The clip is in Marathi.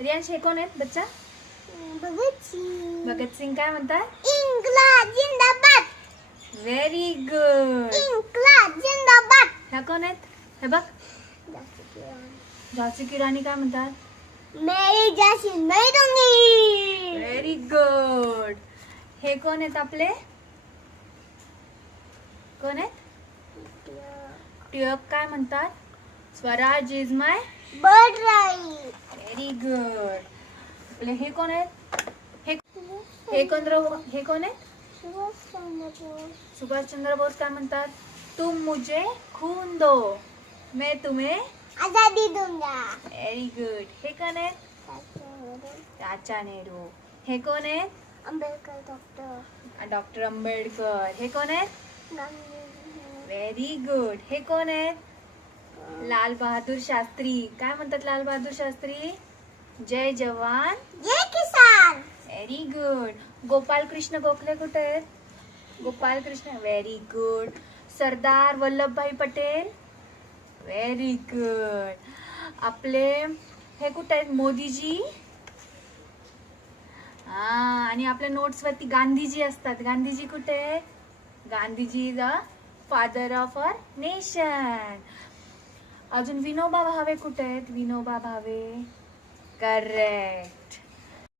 रियांश हे कोण आहेत बच्चा? भगत सिंग काय म्हणतात? इन्कलाब जिंदाबाद. Very good. इन्कलाब जिंदाबाद. ह्या कोण आहेत? हे बघ, झाशी की राणी काय म्हणतात? मेरी झांसी नहीं दूंगी. Very good. हे कोण आहेत आपले? कोण आहेत? टिळक काय म्हणतात? Swaraj is my bird right. Very good. आपले हे कोण आहेत? हे हे कोण आहेत? सुभाषचंद्र बोस काय म्हणतात? तुम मुझे खून दो, मैं तुम्हें आजादी दूंगा. Very good. हे कोण आहेत? चाचा नेहरू. हे कोण आहेत? अंबेडकर डॉक्टर. डॉक्टर आंबेडकर. हे कोण आहेत? गांधी. Very good. हे कोण आहेत? लाल बहादूर शास्त्री. काय म्हणतात लाल बहादूर शास्त्री? जय जवान जय किसान. Very good. गोपाल कृष्ण गोखले कुठे आहेत? Gopal Krishna very good. Sardar Vallabhbhai Patel very good. आपले हे कुठे आहेत? मोदीजी. आणि आपल्या नोट्स वरती गांधीजी असतात. गांधीजी कुठे आहेत? Gandhiji is a father of our nation. अजून विनोबा भावे कुठे आहेत? विनोबा भावे करेक्ट.